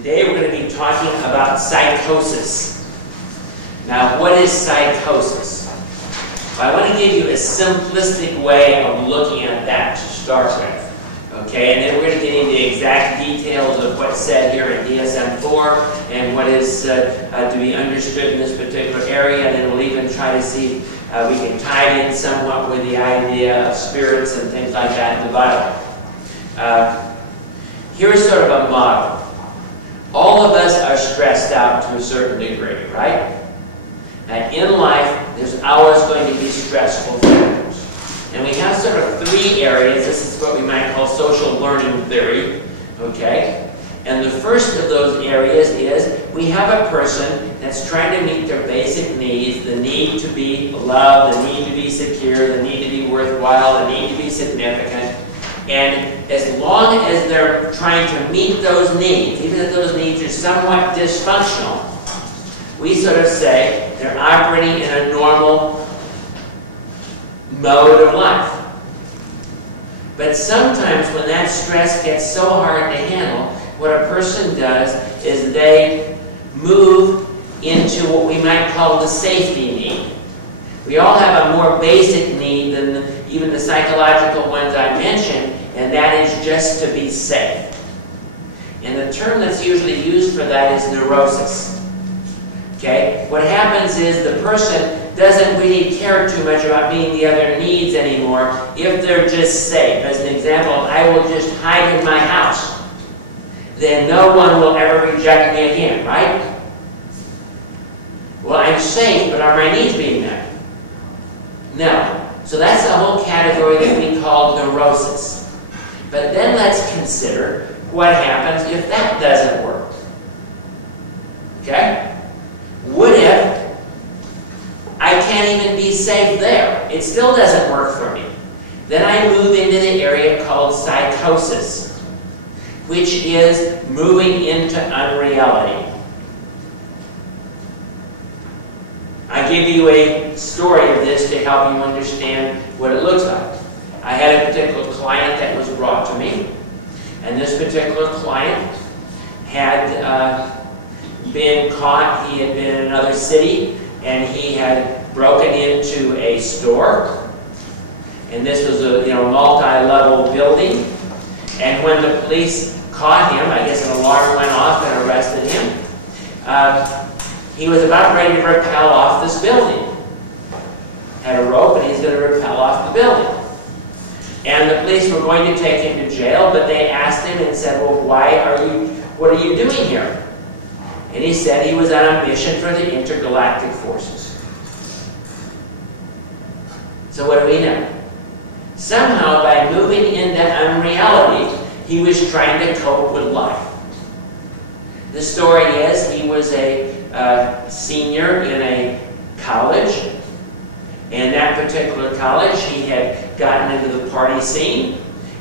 Today we're going to be talking about psychosis. Now, what is psychosis? Well, I want to give you a simplistic way of looking at that to start with. Okay, and then we're going to get into the exact details of what's said here in DSM-4 and what is to be understood in this particular area, and then we'll even try to see if we can tie it in somewhat with the idea of spirits and things like that in the Bible. Here's sort of a model. All of us are stressed out to a certain degree, right? And in life, there's always going to be stressful factors. And we have sort of three areas. This is what we might call social learning theory, okay? And the first of those areas is we have a person that's trying to meet their basic needs, the need to be loved, the need to be secure, the need to be worthwhile, the need to be significant. And as long as they're trying to meet those needs, even if those needs are somewhat dysfunctional, we sort of say they're operating in a normal mode of life. But sometimes when that stress gets so hard to handle, what a person does is they move into what we might call the safety need. We all have a more basic need than even the psychological ones I mentioned, and that is just to be safe. And the term that's usually used for that is neurosis. Okay? What happens is the person doesn't really care too much about meeting the other needs anymore if they're just safe. As an example, I will just hide in my house. Then no one will ever reject me again, right? Well, I'm safe, but are my needs being met? No. So that's the whole category that we call neurosis. But then let's consider what happens if that doesn't work. Okay? What if I can't even be safe there? It still doesn't work for me. Then I move into the area called psychosis, which is moving into unreality. I give you a story of this to help you understand what it looks like. I had a particular client that was brought to me, and this particular client had been caught. He had been in another city, and he had broken into a store, and this was a multi-level building. And when the police caught him, I guess an alarm went off and arrested him. He was about ready to rappel off this building. Had a rope, and he's going to rappel off the building. And the police were going to take him to jail, but they asked him and said, well, what are you doing here? And he said he was on a mission for the intergalactic forces. So what do we know? Somehow, by moving into unreality, he was trying to cope with life. The story is he was a senior in a college. In that particular college, he had gotten into the party scene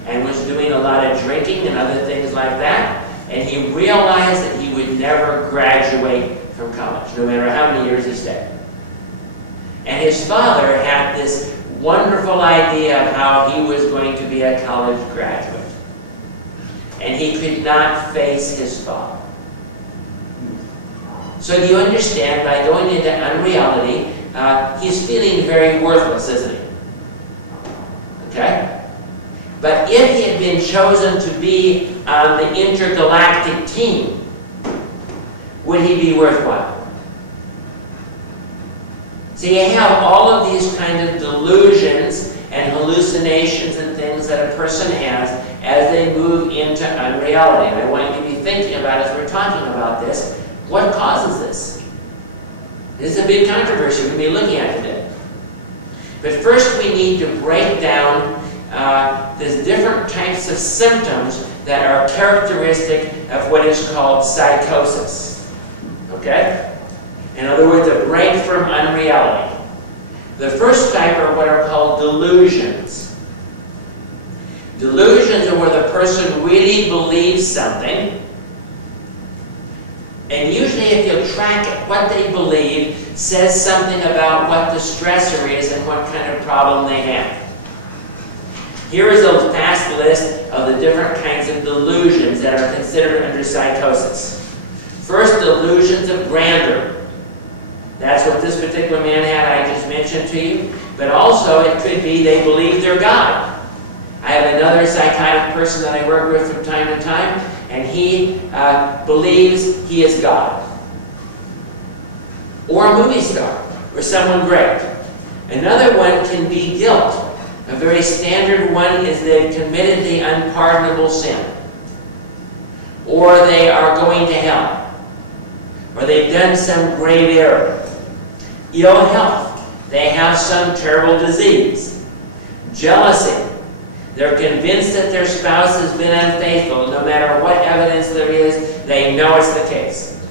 and was doing a lot of drinking and other things like that. And he realized that he would never graduate from college, no matter how many years he stayed. And his father had this wonderful idea of how he was going to be a college graduate. And he could not face his father. So do you understand, by going into unreality, he's feeling very worthless, isn't he? Okay? But if he had been chosen to be on the intergalactic team, would he be worthwhile? So you have all of these kind of delusions and hallucinations and things that a person has as they move into unreality. And I want you to be thinking about, as we're talking about this, what causes this? This is a big controversy we're going to be looking at today. But first we need to break down the different types of symptoms that are characteristic of what is called psychosis. Okay? In other words, a break from unreality. The first type are what are called delusions. Delusions are where the person really believes something. And usually if you track it, what they believe says something about what the stressor is and what kind of problem they have. Here is a fast list of the different kinds of delusions that are considered under psychosis. First, delusions of grandeur. That's what this particular man had, I just mentioned to you. But also, it could be they believe they're God. I have another psychotic person that I work with from time to time, and he believes he is God. Or a movie star, or someone great. Another one can be guilt. A very standard one is they've committed the unpardonable sin. Or they are going to hell. Or they've done some grave error. Ill health. They have some terrible disease. Jealousy. They're convinced that their spouse has been unfaithful. No matter what evidence there is, they know it's the case.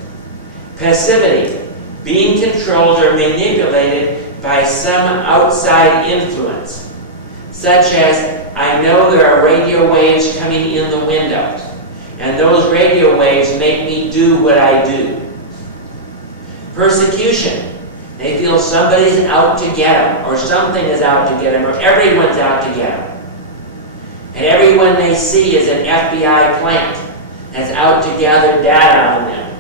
Passivity. Being controlled or manipulated by some outside influence. Such as, I know there are radio waves coming in the window. And those radio waves make me do what I do. Persecution. They feel somebody's out to get them, or something is out to get them, or everyone's out to get them. And everyone they see is an FBI plant that's out to gather data on them.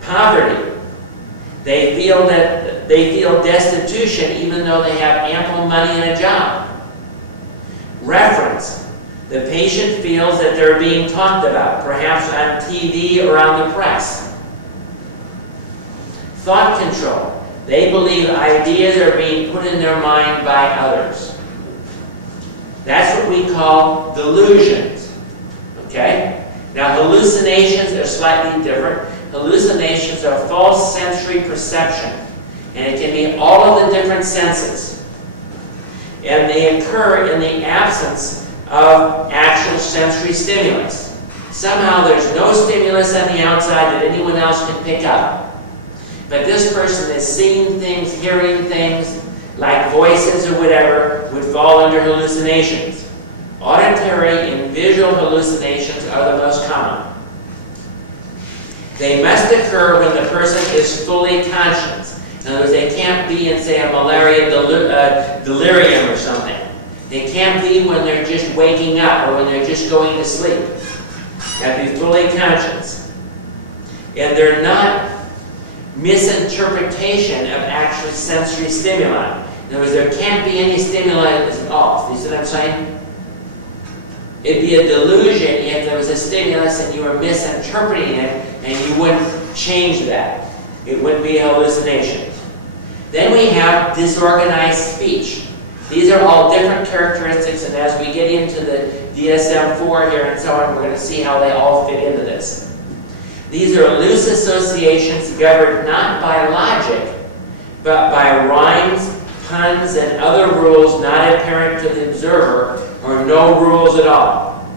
Poverty. They feel destitution even though they have ample money and a job. Reference. The patient feels that they're being talked about, perhaps on TV or on the press. Thought control. They believe ideas are being put in their mind by others. That's what we call delusions. Okay? Now, hallucinations are slightly different. Hallucinations are false sensory perception. And it can be all of the different senses. And they occur in the absence of actual sensory stimulus. Somehow there's no stimulus on the outside that anyone else can pick up. But this person is seeing things, hearing things, like voices or whatever, would fall under hallucinations. Auditory and visual hallucinations are the most common. They must occur when the person is fully conscious. In other words, they can't be in, say, a malaria delirium or something. They can't be when they're just waking up or when they're just going to sleep. They have to be fully conscious. And they're not misinterpretation of actual sensory stimuli. In other words, there can't be any stimuli at all. You see what I'm saying? It'd be a delusion if there was a stimulus and you were misinterpreting it and you wouldn't change that. It wouldn't be a hallucination. Then we have disorganized speech. These are all different characteristics, and as we get into the DSM-4 here and so on, we're going to see how they all fit into this. These are loose associations governed not by logic, but by rhymes, puns, and other rules not apparent to the observer, or no rules at all.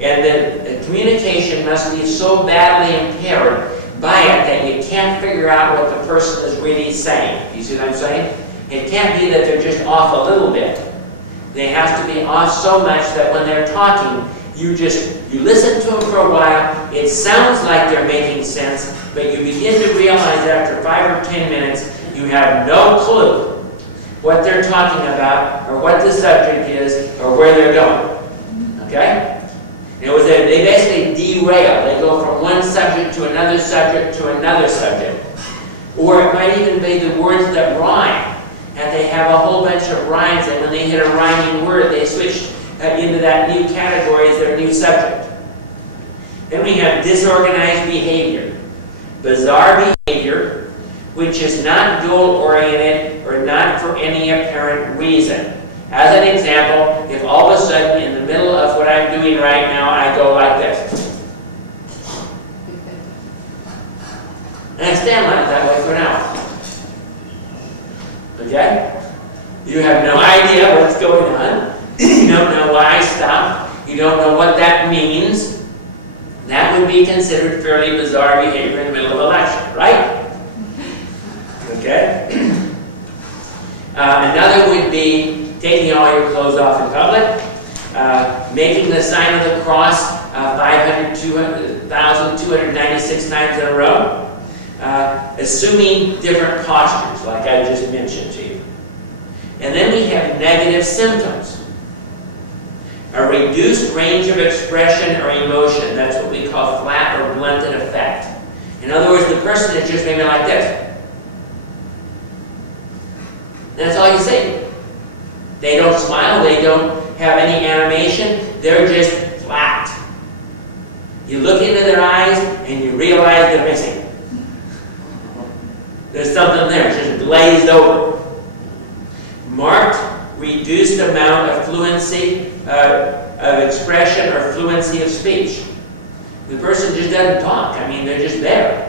And the communication must be so badly impaired by it that you can't figure out what the person is really saying. You see what I'm saying? It can't be that they're just off a little bit. They have to be off so much that when they're talking, you listen to them for a while, it sounds like they're making sense, but you begin to realize after 5 or 10 minutes, you have no clue what they're talking about, or what the subject is, or where they're going. Okay? They basically derail. They go from one subject to another subject to another subject. Or it might even be the words that rhyme, and they have a whole bunch of rhymes, and when they hit a rhyming word, they switch into that new category as their new subject. Then we have disorganized behavior. Bizarre behavior, which is not goal-oriented or not for any apparent reason. As an example, if all of a sudden in the middle of what I'm doing right now, I go like this. And I stand like that way for an hour. Okay? You have no idea what's going on. You don't know why I stopped. You don't know what that means. That would be considered fairly bizarre behavior in the middle of a lecture, right? Okay? Another would be taking all your clothes off in public, making the sign of the cross 296 times in a row, assuming different postures, like I just mentioned to you. And then we have negative symptoms. A reduced range of expression or emotion. That's what we call flat or blunted affect. effect. In other words, the person is just maybe like this. That's all you see. They don't smile, they don't have any animation, they're just flat. You look into their eyes and you realize they're missing. There's something there, it's just glazed over. Marked, reduced amount of fluency of expression or fluency of speech. The person just doesn't talk. I mean, they're just there.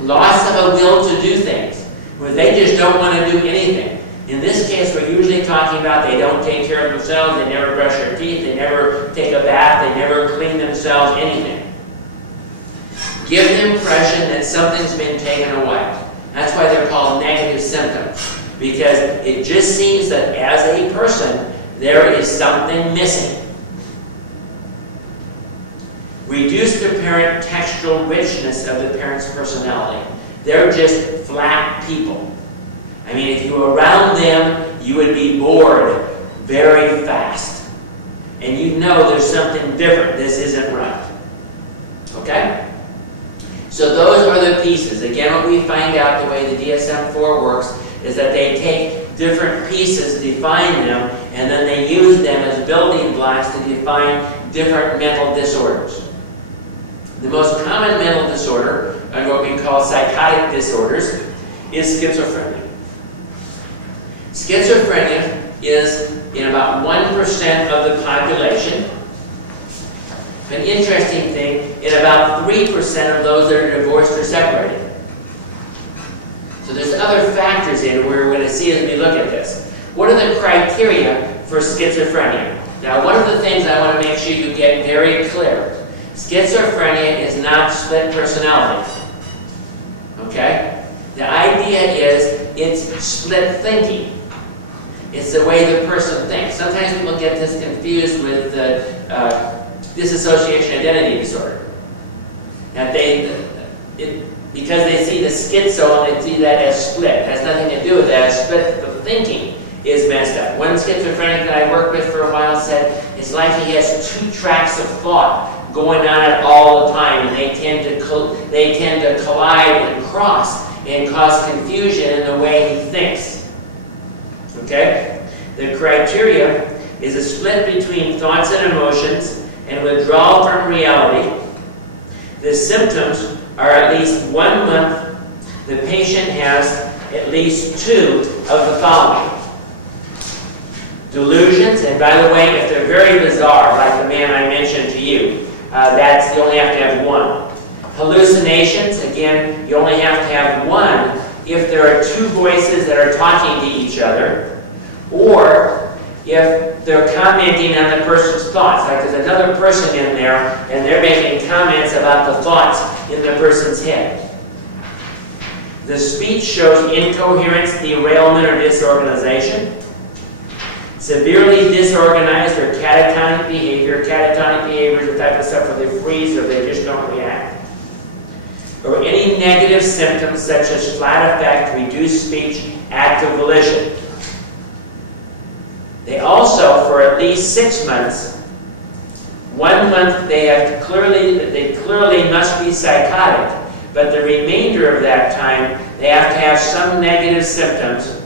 Loss of a will to do things, where they just don't want to do anything. In this case, we're usually talking about they don't take care of themselves, they never brush their teeth, they never take a bath, they never clean themselves, anything. Give the impression that something's been taken away. That's why they're called negative symptoms, because it just seems that as a person, there is something missing. Reduce the apparent textual richness of the parent's personality. They're just flat people. I mean, if you were around them, you would be bored very fast. And you'd know there's something different. This isn't right. Okay? So those are the pieces. Again, what we find out the way the DSM-4 works is that they take different pieces, define them, and then they use them as building blocks to define different mental disorders. The most common mental disorder, and what we call psychotic disorders, is schizophrenia. Schizophrenia is in about 1% of the population. An interesting thing, in about 3% of those that are divorced or separated. So there's other factors in we're going to see as we look at this. What are the criteria for schizophrenia? Now, one of the things I want to make sure you get very clear. Schizophrenia is not split personality. Okay? The idea is it's split thinking. It's the way the person thinks. Sometimes people get this confused with dissociation identity disorder. That because they see the schizo and they see that as split. It has nothing to do with that. Split the thinking is messed up. One schizophrenic that I worked with for a while said it's like he has two tracks of thought going on all the time, and they tend to collide and cross and cause confusion in the way he thinks. Okay? The criteria is a split between thoughts and emotions and withdrawal from reality. The symptoms are at least 1 month. The patient has at least 2 of the following. Delusions, and by the way, if they're very bizarre, like the man I mentioned to you, you only have to have 1. Hallucinations, again, you only have to have 1 if there are 2 voices that are talking to each other, or if they're commenting on the person's thoughts. Like there's another person in there, and they're making comments about the thoughts in the person's head. The speech shows incoherence, derailment, or disorganization. Severely disorganized or catatonic behavior. Catatonic behavior is the type of stuff where they freeze or they just don't react. Or any negative symptoms such as flat affect, reduced speech, active volition. They also, for at least 6 months, 1 month they clearly must be psychotic, but the remainder of that time they have to have some negative symptoms,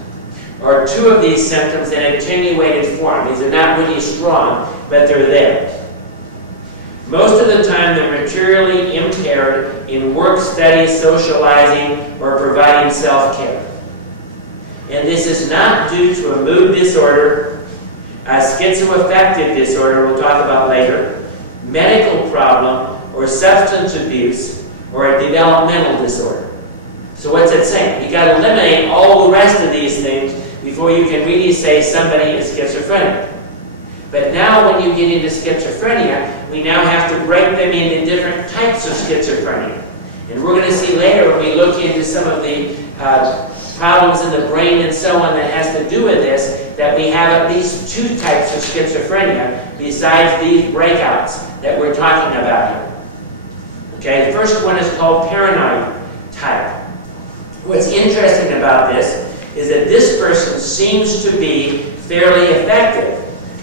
or 2 of these symptoms in attenuated form. These are not really strong, but they're there. Most of the time they're materially impaired in work, study, socializing, or providing self-care. And this is not due to a mood disorder, a schizoaffective disorder we'll talk about later, medical problem, or substance abuse, or a developmental disorder. So what's it saying? You've got to eliminate all the rest of these things before you can really say somebody is schizophrenic. But now when you get into schizophrenia, we now have to break them into different types of schizophrenia. And we're going to see later when we look into some of the problems in the brain and so on that has to do with this, that we have at least 2 types of schizophrenia besides these breakouts that we're talking about here. Okay, the first one is called paranoid type. What's interesting about this is that this person seems to be fairly effective.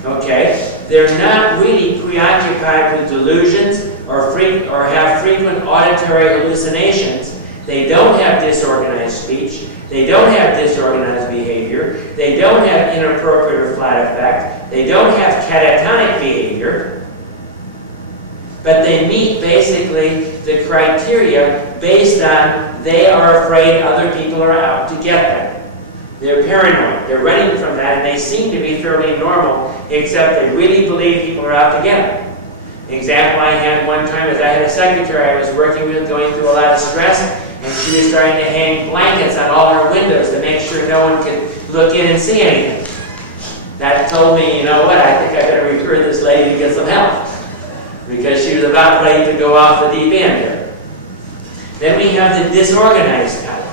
Okay, they're not really preoccupied with delusions. have frequent auditory hallucinations. They don't have disorganized speech. They don't have disorganized behavior. They don't have inappropriate or flat affect. They don't have catatonic behavior. But they meet basically the criteria based on they are afraid other people are out to get them. They're paranoid. They're running from that, and they seem to be fairly normal, except they really believe people are out to get them. The example I had one time is I had a secretary I was working with going through a lot of stress, and she was starting to hang blankets on all her windows to make sure no one could look in and see anything. That told me, you know what, I think I better refer this lady to get some help, because she was about ready to go off the deep end here. Then we have the disorganized type.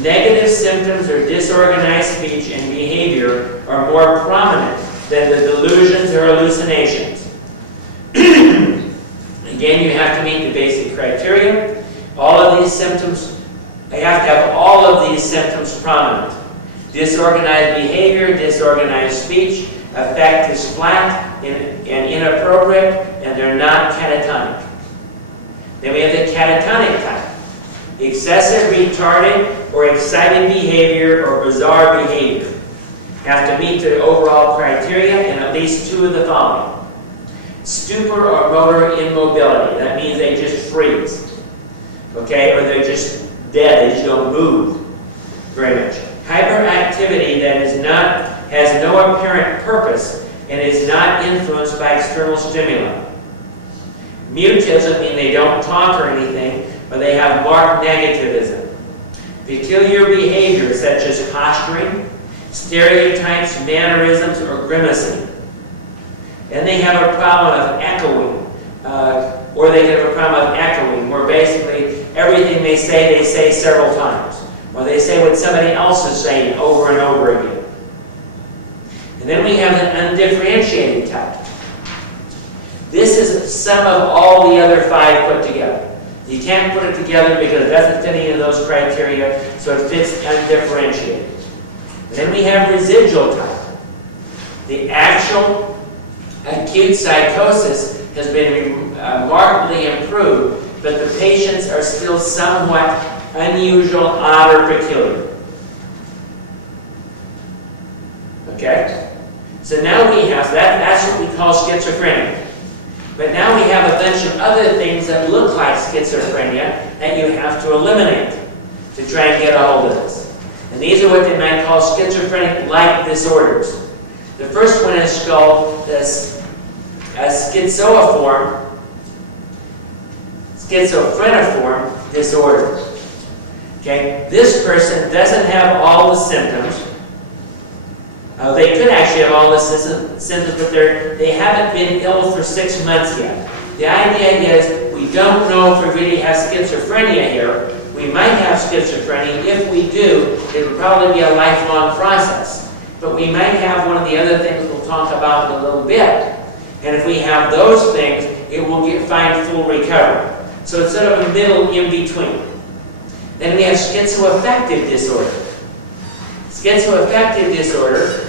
Negative symptoms or disorganized speech and behavior are more prominent than the delusions or hallucinations. Again, you have to meet the basic criteria. All of these symptoms, you have to have all of these symptoms prominent. Disorganized behavior, disorganized speech, affect is flat and inappropriate, and they're not catatonic. Then we have the catatonic type. Excessive, retarded, or excited behavior or bizarre behavior. You have to meet the overall criteria and at least two of the following. Stupor or motor immobility. That means they just freeze. Okay? Or they're just dead. They just don't move very much. Hyperactivity that has no apparent purpose and is not influenced by external stimuli. Mutism means they don't talk or anything, but they have marked negativism. Peculiar behavior such as posturing, stereotypes, mannerisms, or grimacing. And they have a problem of echoing, or they have a problem of echoing, where basically everything they say several times. Or they say what somebody else is saying over and over again. And then we have an undifferentiated type. This is the sum of all the other five put together. You can't put it together because it doesn't fit any of those criteria, so it fits undifferentiated. And then we have residual type. The actual acute psychosis has been markedly improved, but the patients are still somewhat unusual, odd, or peculiar. Okay? So now we have, that's what we call schizophrenia. But now we have a bunch of other things that look like schizophrenia that you have to eliminate to try and get a hold of this. And these are what they might call schizophrenic-like disorders. The first one is called a schizophreniform disorder. Okay? This person doesn't have all the symptoms. They could actually have all the symptoms, but they haven't been ill for 6 months yet. The idea is we don't know if we really have schizophrenia here. We might have schizophrenia. If we do, it will probably be a lifelong process. But we might have one of the other things we'll talk about in a little bit. And if we have those things, it will find full recovery. So it's sort of a middle in between. Then we have schizoaffective disorder. Schizoaffective disorder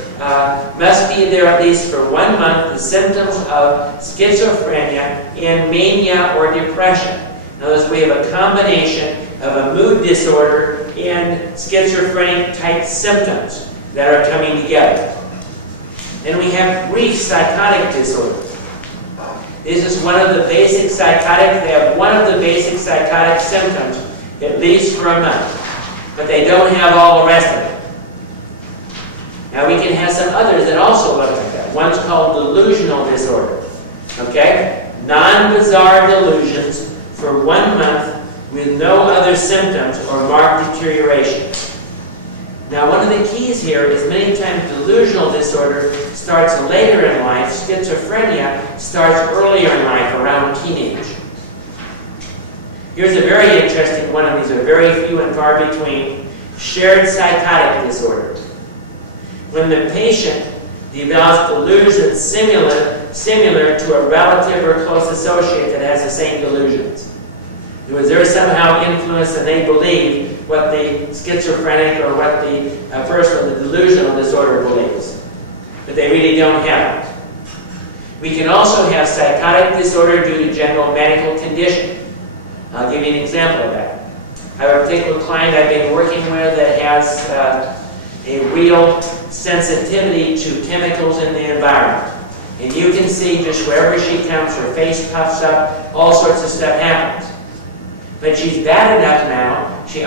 must be there at least for 1 month, the symptoms of schizophrenia and mania or depression. In other words, we have a combination of a mood disorder and schizophrenic-type symptoms that are coming together. Then we have brief psychotic disorder. This is one of the basic psychotic, they have one of the basic psychotic symptoms, at least for a month. But they don't have all the rest of it. Now we can have some others that also look like that. One's called delusional disorder. Okay? Non-bizarre delusions for 1 month with no other symptoms or marked deterioration. Now one of the keys here is many times delusional disorder starts later in life. Schizophrenia starts earlier in life, around teenage. Here's a very interesting one, and these are very few and far between. Shared psychotic disorder. When the patient develops delusions similar to a relative or close associate that has the same delusions. In other words, they're somehow influenced and they believe what the schizophrenic or what the person with the delusional disorder believes. But they really don't have it. We can also have psychotic disorder due to general medical condition. I'll give you an example of that. I have a particular client I've been working with that has a real sensitivity to chemicals in the environment. And you can see just wherever she comes, her face puffs up, all sorts of stuff happens. But she's bad enough now, she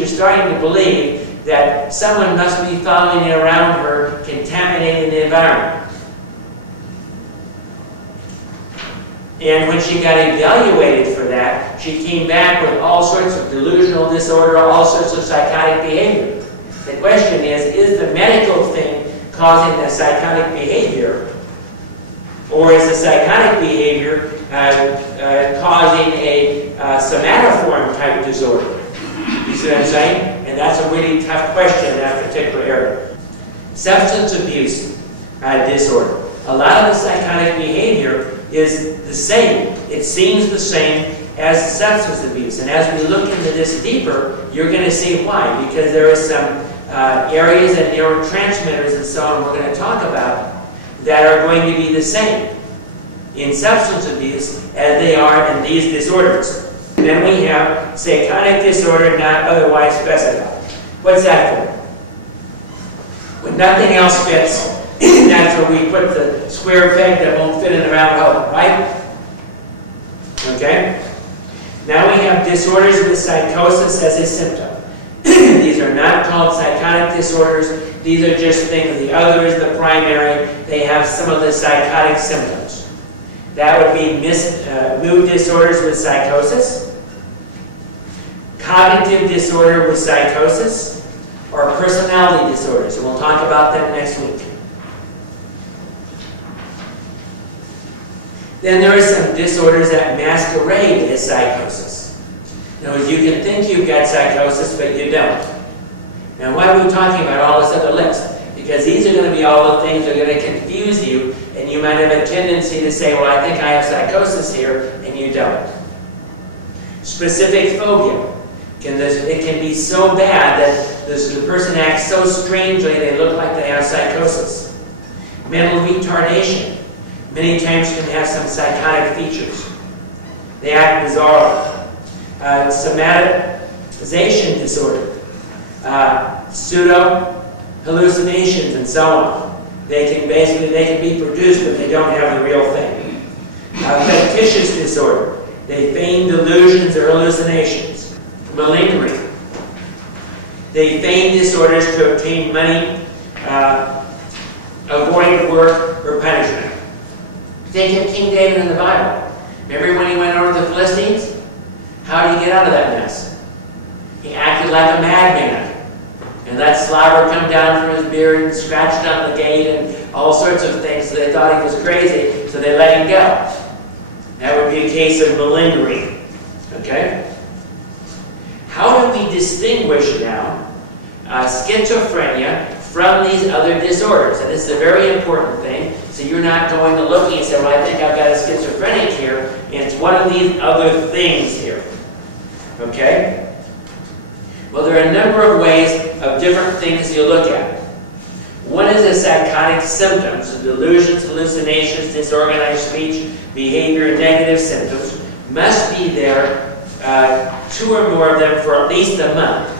was starting to believe that someone must be following around her, contaminating the environment. And when she got evaluated for that, she came back with all sorts of delusional disorder, all sorts of psychotic behavior. The question is the medical thing causing the psychotic behavior, or is the psychotic behavior causing a somatoform type disorder? You see what I'm saying? And that's a really tough question in that particular area. Substance abuse disorder. A lot of the psychotic behavior is the same. It seems the same as substance abuse. And as we look into this deeper, you're going to see why. Because there are some areas and neurotransmitters and so on we're going to talk about that are going to be the same in substance abuse as they are in these disorders. And then we have psychotic disorder not otherwise specified. What's that for? When nothing else fits, that's where we put the square peg that won't fit in the round hole, right? Okay? Now we have disorders with psychosis as a symptom. These are not called psychotic disorders. These are just things. The other is the primary. They have some of the psychotic symptoms. That would be mood disorders with psychosis, cognitive disorder with psychosis, or personality disorders. And we'll talk about them next week. Then there are some disorders that masquerade as psychosis. In other words, you can think you've got psychosis, but you don't. Now, why are we talking about all this other list? Because these are going to be all the things that are going to confuse you, and you might have a tendency to say, well, I think I have psychosis here, and you don't. Specific phobia. It can be so bad that the person acts so strangely they look like they have psychosis. Mental retardation. Many times can have some psychotic features. They act bizarrely. Somatization disorder. Pseudo-hallucinations and so on. They can be produced, but they don't have the real thing. Fictitious disorder. They feign delusions or hallucinations. Malingering. They feign disorders to obtain money, avoid work, or punishment. Think of King David in the Bible. Remember when he went over to the Philistines? How did he get out of that mess? He acted like a madman. And let slobber come down from his beard and scratched on the gate and all sorts of things. So they thought he was crazy, so they let him go. That would be a case of malingering. Okay? How do we distinguish now schizophrenia from these other disorders? And this is a very important thing. So you're not going to looking and say, well, I think I've got a schizophrenic here, and it's one of these other things here. Okay? Well, there are a number of ways of different things you look at. One is the psychotic symptoms, the delusions, hallucinations, disorganized speech, behavior, negative symptoms must be there, 2 or more of them for at least a month.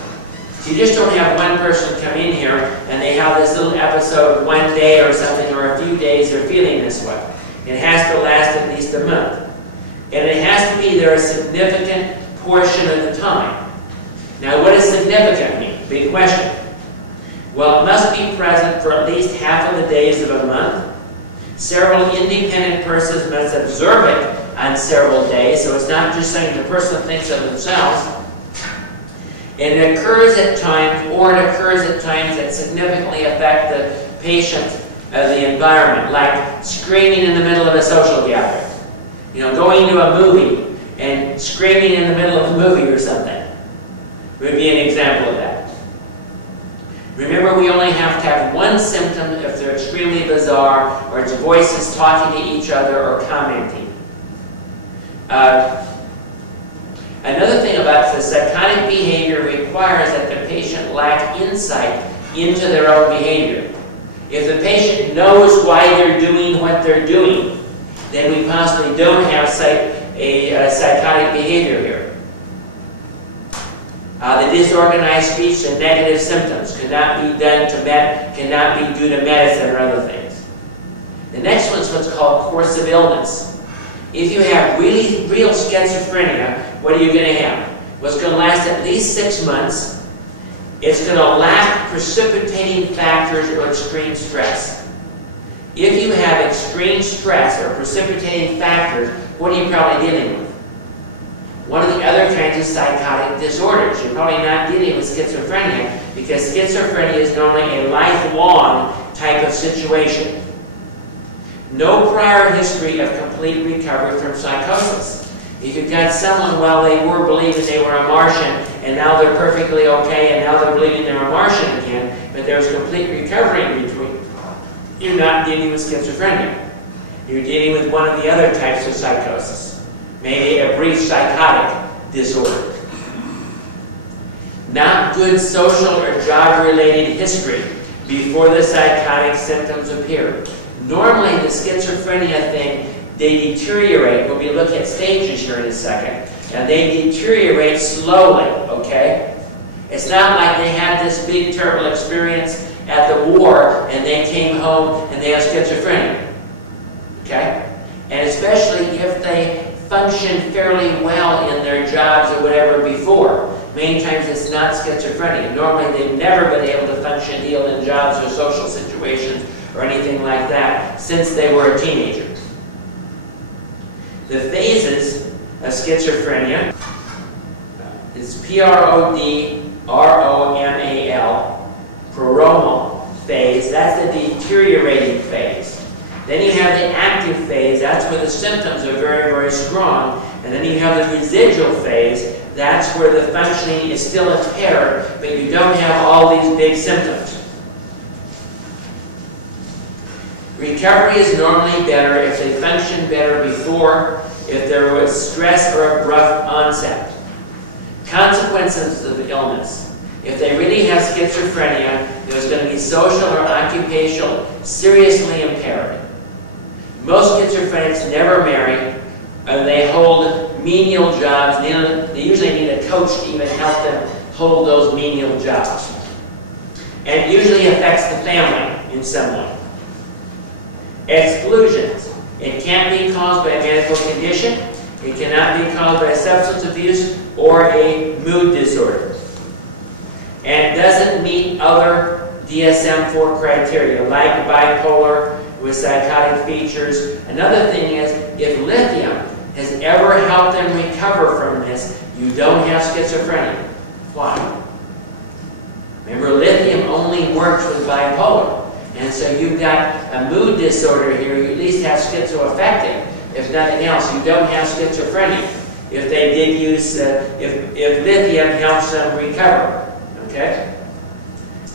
So you just don't have one person come in here and they have this little episode of 1 day or something, or a few days they're feeling this way. It has to last at least a month. And it has to be there a significant portion of the time. Now, what does significant mean? Big question. Well, it must be present for at least half of the days of a month. Several independent persons must observe it on several days, so it's not just something the person thinks of themselves. And it occurs at times, or it occurs at times that significantly affect the patient, the environment, like screaming in the middle of a social gathering. You know, going to a movie and screaming in the middle of the movie or something would be an example of that. Remember, we only have to have one symptom if they're extremely bizarre, or it's voices talking to each other or commenting. Another thing about the psychotic behavior requires that the patient lack insight into their own behavior. If the patient knows why they're doing what they're doing, then we possibly don't have a psychotic behavior here. The disorganized speech and negative symptoms cannot be due to medicine or other things. The next one is what's called course of illness. If you have real schizophrenia, what are you going to have? Well, it's going to last at least 6 months. It's going to lack precipitating factors or extreme stress. If you have extreme stress or precipitating factors, what are you probably dealing with? One of the other kinds is psychotic disorders. You're probably not dealing with schizophrenia because schizophrenia is normally a lifelong type of situation. No prior history of complete recovery from psychosis. If you've got someone, well, they were believing they were a Martian, and now they're perfectly okay, and now they're believing they're a Martian again, but there's complete recovery in between, you're not dealing with schizophrenia. You're dealing with one of the other types of psychosis. Maybe a brief psychotic disorder. Not good social or job-related history before the psychotic symptoms appear. Normally, the schizophrenia thing, they deteriorate. We'll be looking at stages here in a second. And they deteriorate slowly, okay? It's not like they had this big, terrible experience at the war and they came home and they have schizophrenia, okay? And especially if they function fairly well in their jobs or whatever before. Many times it's not schizophrenia. Normally they've never been able to function ill in jobs or social situations or anything like that since they were a teenager. The phases of schizophrenia is prodromal, prodromal phase. That's the deteriorating phase. Then you have the active phase. That's where the symptoms are very, very strong. And then you have the residual phase. That's where the functioning is still impaired, but you don't have all these big symptoms. Recovery is normally better if they function better before, if there was stress or abrupt onset. Consequences of the illness. If they really have schizophrenia, there's going to be social or occupational seriously impaired. Most schizophrenics never marry, and they hold menial jobs. They usually need a coach to even help them hold those menial jobs. And it usually affects the family in some way. Exclusions. It can't be caused by a medical condition. It cannot be caused by substance abuse or a mood disorder. And it doesn't meet other DSM-4 criteria, like bipolar with psychotic features. Another thing is, if lithium has ever helped them recover from this, you don't have schizophrenia. Why? Remember, lithium only works with bipolar. And so you've got a mood disorder here, you at least have schizoaffective. If nothing else, you don't have schizophrenia. If they did use, if lithium helps them recover. Okay?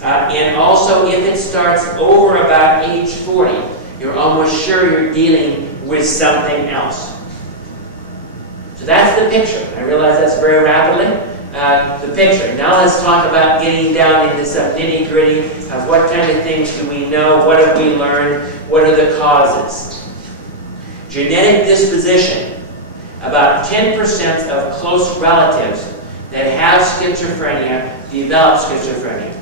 And also, if it starts over about age 40, you're almost sure you're dealing with something else. So that's the picture. I realize that's very rapidly. The picture. Now let's talk about getting down into some nitty-gritty of what kind of things do we know, what have we learned, what are the causes. Genetic disposition. About 10% of close relatives that have schizophrenia develop schizophrenia.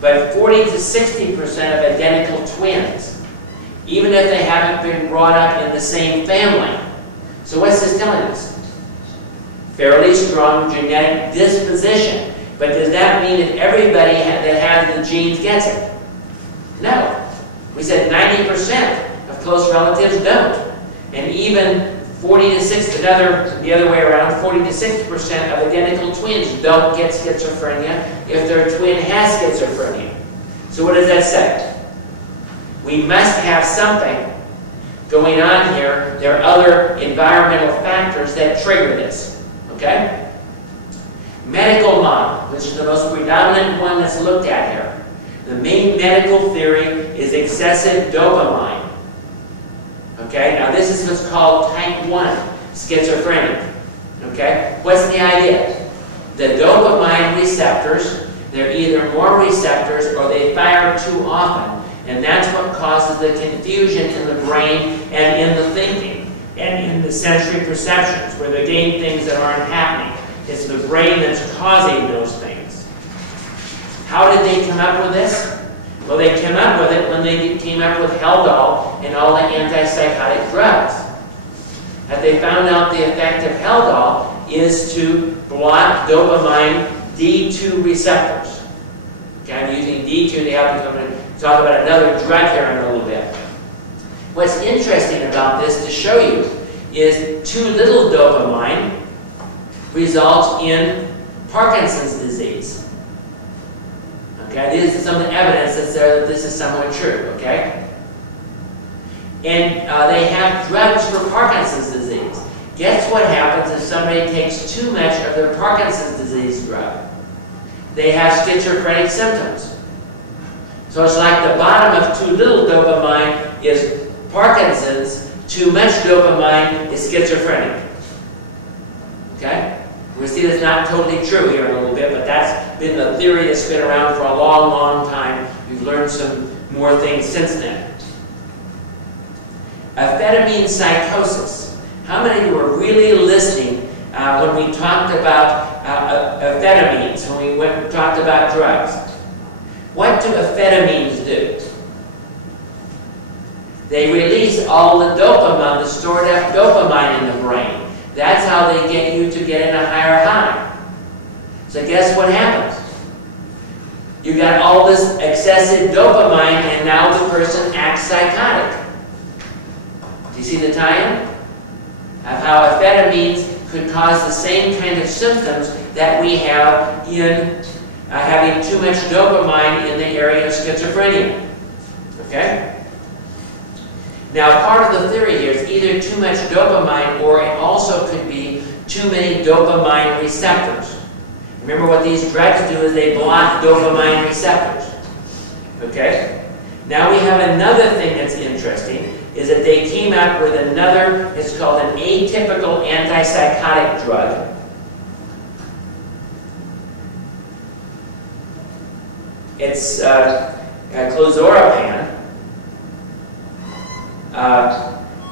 But 40 to 60% of identical twins, even if they haven't been brought up in the same family. So what's this telling us? Fairly strong genetic disposition. But does that mean that everybody that has the genes gets it? No. We said 90% of close relatives don't. And even 40 to 60, the other way around, 40 to 60% of identical twins don't get schizophrenia if their twin has schizophrenia. So what does that say? We must have something going on here. There are other environmental factors that trigger this. Okay? Medical model, which is the most predominant one that's looked at here. The main medical theory is excessive dopamine. Okay? Now this is what's called type 1 schizophrenia. Okay? What's the idea? The dopamine receptors, they're either more receptors or they fire too often. And that's what causes the confusion in the brain and in the thinking and in the sensory perceptions, where they're getting things that aren't happening. It's the brain that's causing those things. How did they come up with this? Well, they came up with it when they came up with Haldol and all the antipsychotic drugs. That they found out the effect of Haldol is to block dopamine D2 receptors. Okay, I'm using D2 to help you talk about another drug here in a little bit. What's interesting about this to show you is too little dopamine results in Parkinson's disease. Okay, this is some evidence that's there that this is somewhat true. Okay, and they have drugs for Parkinson's disease. Guess what happens if somebody takes too much of their Parkinson's disease drug? They have schizophrenic symptoms. So it's like the bottom of too little dopamine is Parkinson's, too much dopamine is schizophrenic. Okay? We'll see that's not totally true here in a little bit, but that's been the theory that's been around for a long, long time. We've learned some more things since then. Amphetamine psychosis. How many of you were really listening when we talked about amphetamines, when we talked about drugs? What do amphetamines do? They release all the dopamine, the stored up dopamine in the brain. That's how they get you to get in a higher high. So guess what happens? You got all this excessive dopamine, and now the person acts psychotic. Do you see the tie-in? Of how amphetamines could cause the same kind of symptoms that we have in having too much dopamine in the area of schizophrenia. Okay? Now, part of the theory here is either too much dopamine, or it also could be too many dopamine receptors. Remember, what these drugs do is they block dopamine receptors. Okay? Now we have another thing that's interesting, is that they came up with another, it's called an atypical antipsychotic drug. It's Clozapine.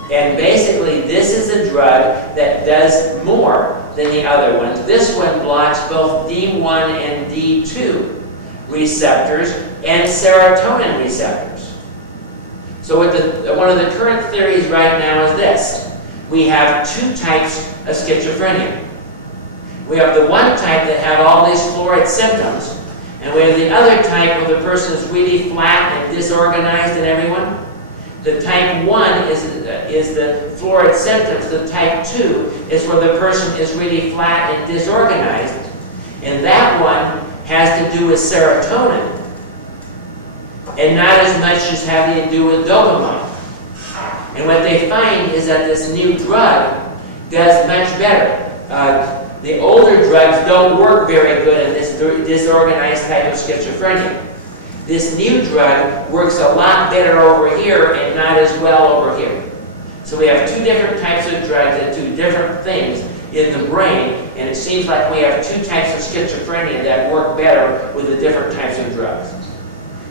And basically, this is a drug that does more than the other ones. This one blocks both D1 and D2 receptors and serotonin receptors. So one of the current theories right now is this. We have two types of schizophrenia. We have the one type that have all these florid symptoms, and we have the other type where the person is really flat and disorganized in everyone. The type 1 is the florid symptoms. The type 2 is where the person is really flat and disorganized. And that one has to do with serotonin, and not as much as having to do with dopamine. And what they find is that this new drug does much better. The older drugs don't work very good in this disorganized type of schizophrenia. This new drug works a lot better over here and not as well over here. So we have two different types of drugs that do different things in the brain, and it seems like we have two types of schizophrenia that work better with the different types of drugs.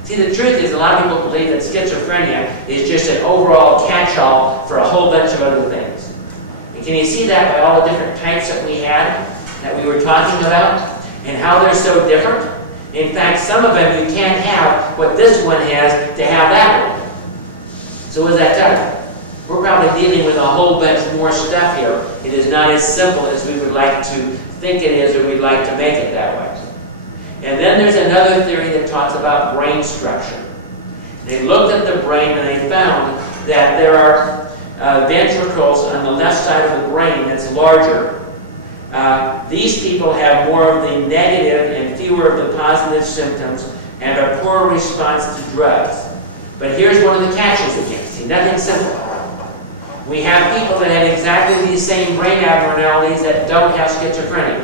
See, the truth is a lot of people believe that schizophrenia is just an overall catch-all for a whole bunch of other things. And can you see that by all the different types that we had, that we were talking about, and how they're so different? In fact, some of them you can't have what this one has to have that one. So what does that tell you? We're probably dealing with a whole bunch more stuff here. It is not as simple as we would like to think it is, or we'd like to make it that way. And then there's another theory that talks about brain structure. They looked at the brain and they found that there are ventricles on the left side of the brain that's larger. These people have more of the negative and fewer of the positive symptoms and a poor response to drugs. But here's one of the catches again. See, nothing simple. We have people that have exactly these same brain abnormalities that don't have schizophrenia.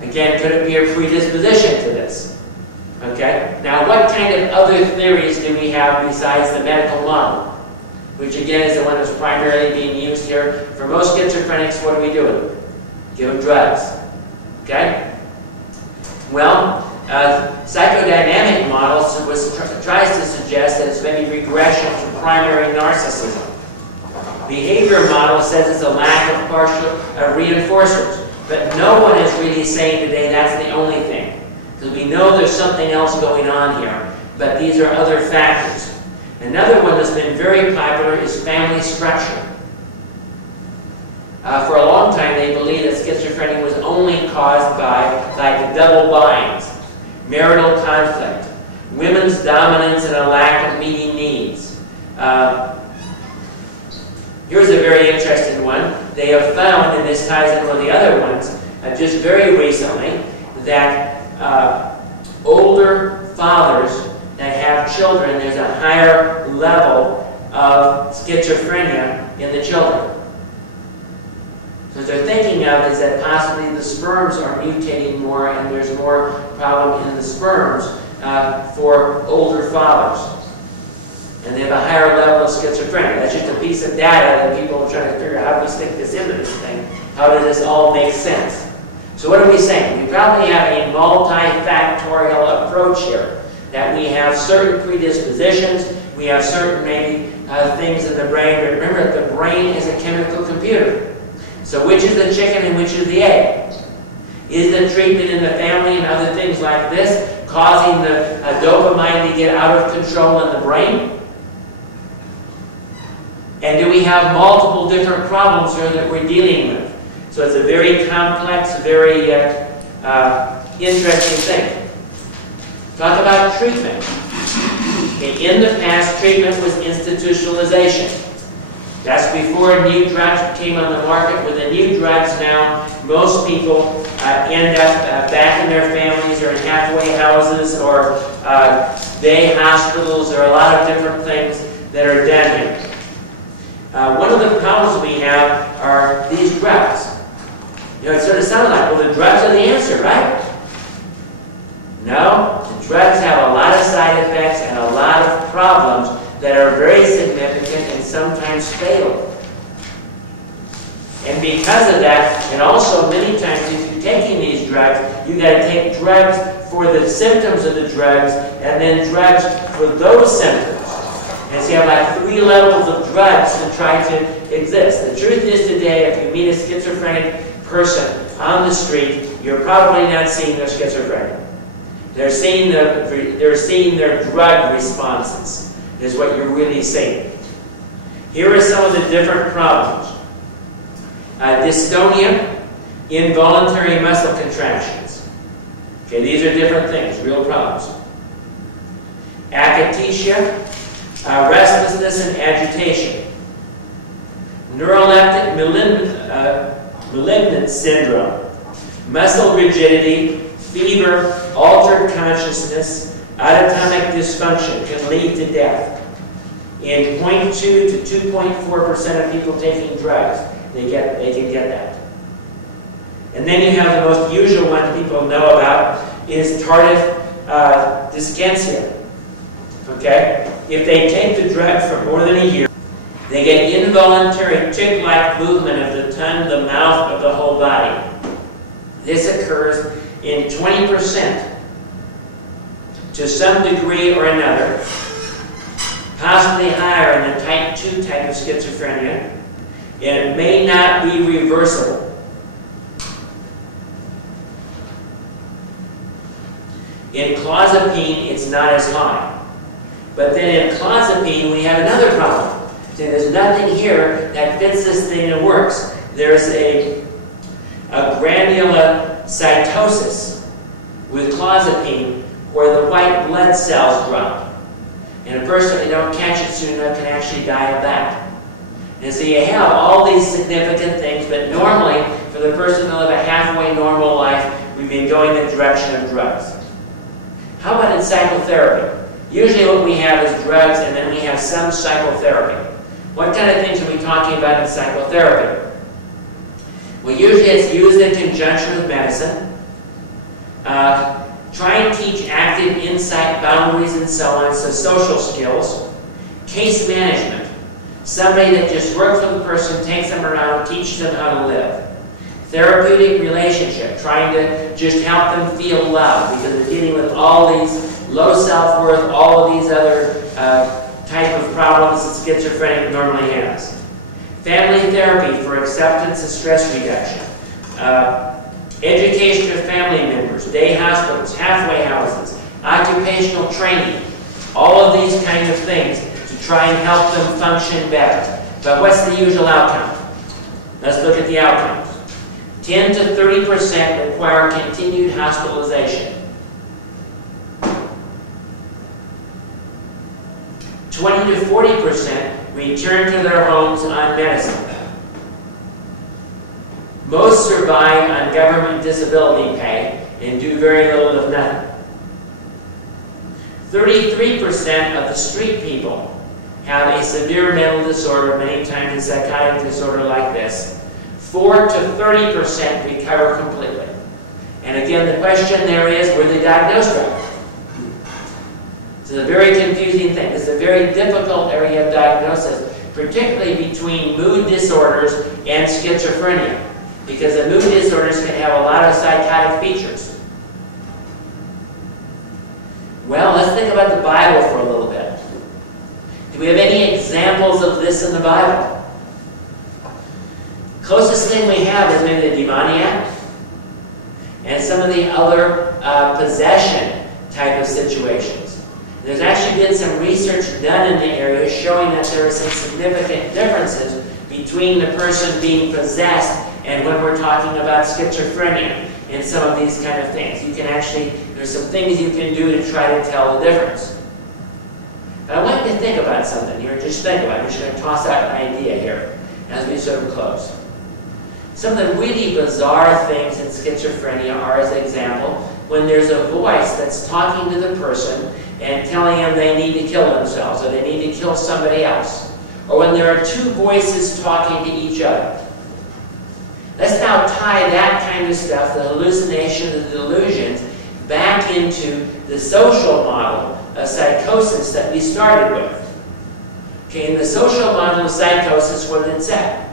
Again, could it be a predisposition to this? Okay? Now, what kind of other theories do we have besides the medical model? Which again is the one that's primarily being used here. For most schizophrenics, what are we doing? Give them drugs. Okay? Well, Psychodynamic model tries to suggest that it's maybe regression to primary narcissism. Behavior model says it's a lack of partial reinforcers. But no one is really saying today that's the only thing. Because we know there's something else going on here. But these are other factors. Another one that's been very popular is family structure. For a long time, they believed that schizophrenia was only caused by like double binds, marital conflict, women's dominance and a lack of meeting needs. Here's a very interesting one. They have found, and this ties in with the other ones, just very recently, that older fathers that have children, there's a higher level of schizophrenia in the children. So what they're thinking of is that possibly the sperms are mutating more and there's more problem in the sperms for older fathers. And they have a higher level of schizophrenia. That's just a piece of data that people are trying to figure out how do we stick this into this thing? How does this all make sense? So what are we saying? We probably have a multifactorial approach here. That we have certain predispositions, we have certain maybe things in the brain. But remember, the brain is a chemical computer. So which is the chicken and which is the egg? Is the treatment in the family and other things like this causing the dopamine to get out of control in the brain? And do we have multiple different problems here that we're dealing with? So it's a very complex, very interesting thing. Talk about treatment. Okay, in the past, treatment was institutionalization. That's before new drugs came on the market. With the new drugs now, most people end up back in their families or in halfway houses or day hospitals. There are a lot of different things that are done here. One of the problems we have are these drugs. You know, it sort of sounds like, well, the drugs are the answer, right? No, the drugs have a lot of side effects and a lot of problems that are very significant and sometimes fatal. And because of that, and also many times if you're taking these drugs, you've got to take drugs for the symptoms of the drugs and then drugs for those symptoms. And so you have like 3 levels of drugs to try to exist. The truth is today, if you meet a schizophrenic person on the street, you're probably not seeing their schizophrenia. They're seeing their drug responses, is what you're really seeing. Here are some of the different problems. Dystonia, involuntary muscle contractions. Okay, these are different things, real problems. Akathisia, restlessness and agitation. Neuroleptic malignant syndrome, muscle rigidity, fever, altered consciousness, autonomic dysfunction can lead to death. In 0.2 to 2.4% of people taking drugs, they can get that. And then you have the most usual one people know about is Tardive Dyskinesia. Okay? If they take the drug for more than a year, they get involuntary tick-like movement of the tongue, the mouth, of the whole body. This occurs in 20% to some degree or another, possibly higher in the type 2 type of schizophrenia, and it may not be reversible. In Clozapine, it's not as high. But then in Clozapine, we have another problem. See, there's nothing here that fits this thing and works. There's a granular psychosis with Clozapine where the white blood cells drop. And a person, if they don't catch it soon enough, can actually die of that. And so you have all these significant things, but normally, for the person to live a halfway normal life, we've been going in the direction of drugs. How about in psychotherapy? Usually what we have is drugs, and then we have some psychotherapy. What kind of things are we talking about in psychotherapy? Well, usually it's used in conjunction with medicine. Try and teach active insight, boundaries, and so on, so social skills. Case management. Somebody that just works with the person, takes them around, teaches them how to live. Therapeutic relationship, trying to just help them feel love because they're dealing with all these low self-worth, all of these other type of problems that schizophrenic normally has. Family therapy for acceptance and stress reduction. Education of family members, day hospitals, halfway houses, occupational training, all of these kind of things to try and help them function better. But what's the usual outcome? Let's look at the outcomes. 10 to 30% require continued hospitalization. 20 to 40% return to their homes on medicine. Most survive on government disability pay and do very little if nothing. 33% of the street people have a severe mental disorder, many times a psychotic disorder like this. 4 to 30% recover completely. And again, the question there is, were they diagnosed right? It's a very confusing thing. It's a very difficult area of diagnosis, particularly between mood disorders and schizophrenia, because the mood disorders can have a lot of psychotic features. Well, let's think about the Bible for a little bit. Do we have any examples of this in the Bible? Closest thing we have is maybe the demoniac and some of the other possession type of situations. There's actually been some research done in the area showing that there are some significant differences between the person being possessed and when we're talking about schizophrenia and some of these kind of things. You can actually, there's some things you can do to try to tell the difference. But I want you to think about something here. Just think about it. I'm just going to toss out an idea here as we sort of close. Some of the really bizarre things in schizophrenia are, as an example, when there's a voice that's talking to the person and telling them they need to kill themselves or they need to kill somebody else. Or when there are two voices talking to each other. Let's now tie that kind of stuff, the hallucinations and the delusions, back into the social model of psychosis that we started with. Okay, in the social model of psychosis, what did it say?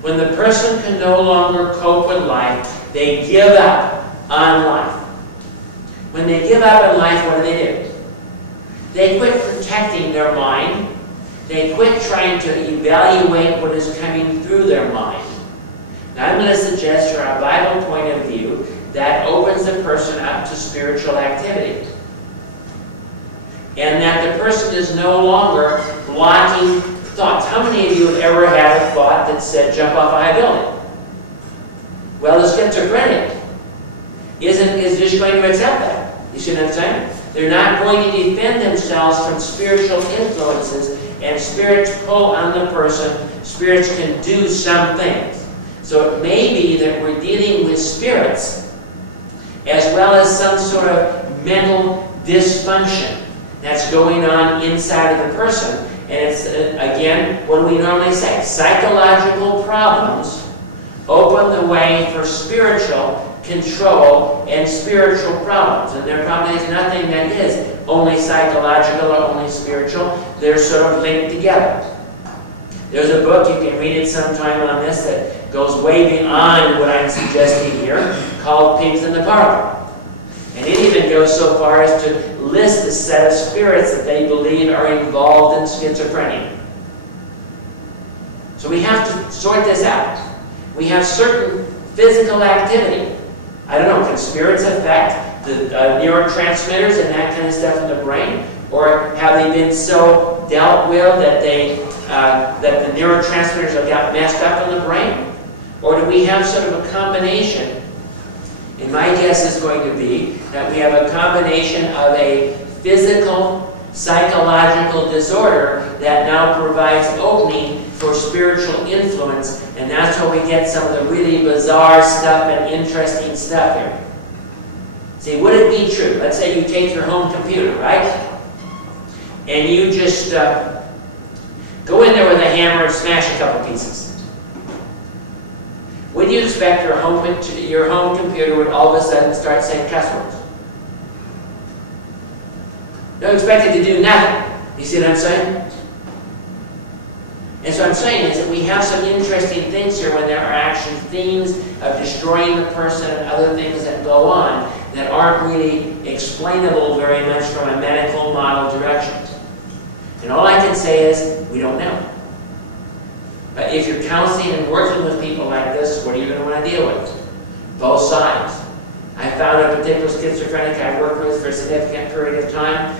When the person can no longer cope with life, they give up on life. When they give up on life, what do? They quit protecting their mind. They quit trying to evaluate what is coming through their mind. Now, I'm going to suggest from a Bible point of view that opens the person up to spiritual activity. And that the person is no longer blocking thoughts. How many of you have ever had a thought that said, jump off a high building? Well, the schizophrenic is just going to accept that. You see what I'm saying? They're not going to defend themselves from spiritual influences, and spirits pull on the person. Spirits can do some things. So it may be that we're dealing with spirits as well as some sort of mental dysfunction that's going on inside of the person. And it's, again, what do we normally say? Psychological problems open the way for spiritual control and spiritual problems. And there probably is nothing that is only psychological or only spiritual. They're sort of linked together. There's a book, you can read it sometime on this, that goes way beyond what I'm suggesting here, called Pigs in the Parlor. And it even goes so far as to list a set of spirits that they believe are involved in schizophrenia. So we have to sort this out. We have certain physical activity. I don't know, can spirits affect the neurotransmitters and that kind of stuff in the brain? Or have they been so dealt with that that the neurotransmitters have got messed up in the brain? Or do we have sort of a combination? And my guess is going to be that we have a combination of a physical, psychological disorder that now provides opening for spiritual influence, and that's where we get some of the really bizarre stuff and interesting stuff here. See, would it be true? Let's say you take your home computer, right? And you just go in there with a hammer and smash a couple pieces. Would you expect your home computer would all of a sudden start saying cuss words? Don't expect it to do nothing. You see what I'm saying? And so I'm saying is that we have some interesting things here when there are actually themes of destroying the person and other things that go on that aren't really explainable very much from a medical model direction. And all I can say is, we don't know. But if you're counseling and working with people like this, what are you going to want to deal with? Both sides. I found a particular schizophrenic I've worked with for a significant period of time.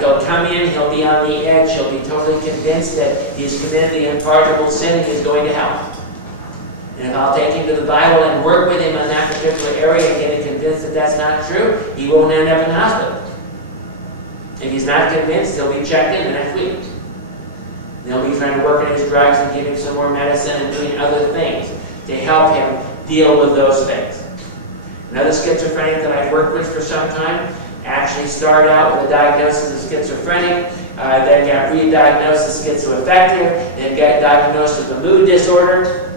He'll come in, he'll be on the edge, he'll be totally convinced that he's committed the unpardonable sin and he's going to hell. And if I'll take him to the Bible and work with him on that particular area and get him convinced that that's not true, he won't end up in the hospital. If he's not convinced, he'll be checked in the next week. They'll be trying to work on his drugs and give him some more medicine and doing other things to help him deal with those things. Another schizophrenic that I've worked with for some time actually started out with a diagnosis of schizophrenic, then got re-diagnosed as schizoaffective, then got diagnosed with a mood disorder.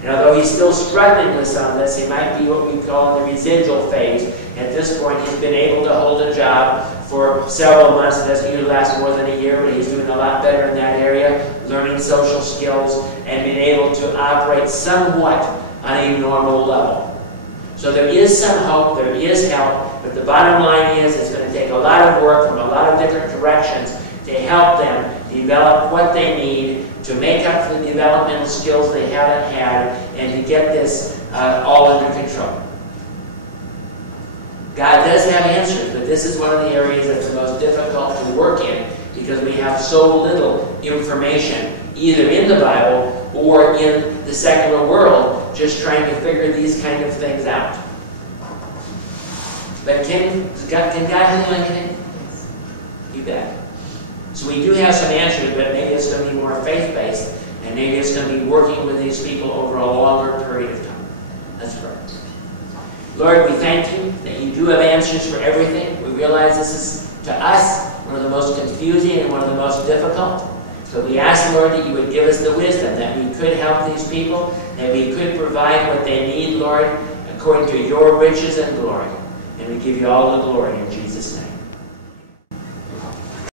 And although he's still struggling with some of this, he might be what we call in the residual phase. At this point, he's been able to hold a job for several months. It doesn't usually last more than a year, but he's doing a lot better in that area, learning social skills, and being able to operate somewhat on a normal level. So there is some hope, there is help, but the bottom line is it's going to take a lot of work from a lot of different directions to help them develop what they need to make up for the developmental skills they haven't had and to get this all under control. God does have answers, but this is one of the areas that's the most difficult to work in because we have so little information, either in the Bible or in the secular world, just trying to figure these kind of things out. But can God handle anything? You bet. So we do have some answers, but maybe it's going to be more faith-based, and maybe it's going to be working with these people over a longer period of time. Let's pray. Lord, we thank you that you do have answers for everything. We realize this is, to us, one of the most confusing and one of the most difficult. So we ask, Lord, that you would give us the wisdom, that we could help these people, that we could provide what they need, Lord, according to your riches and glory. And we give you all the glory in Jesus' name.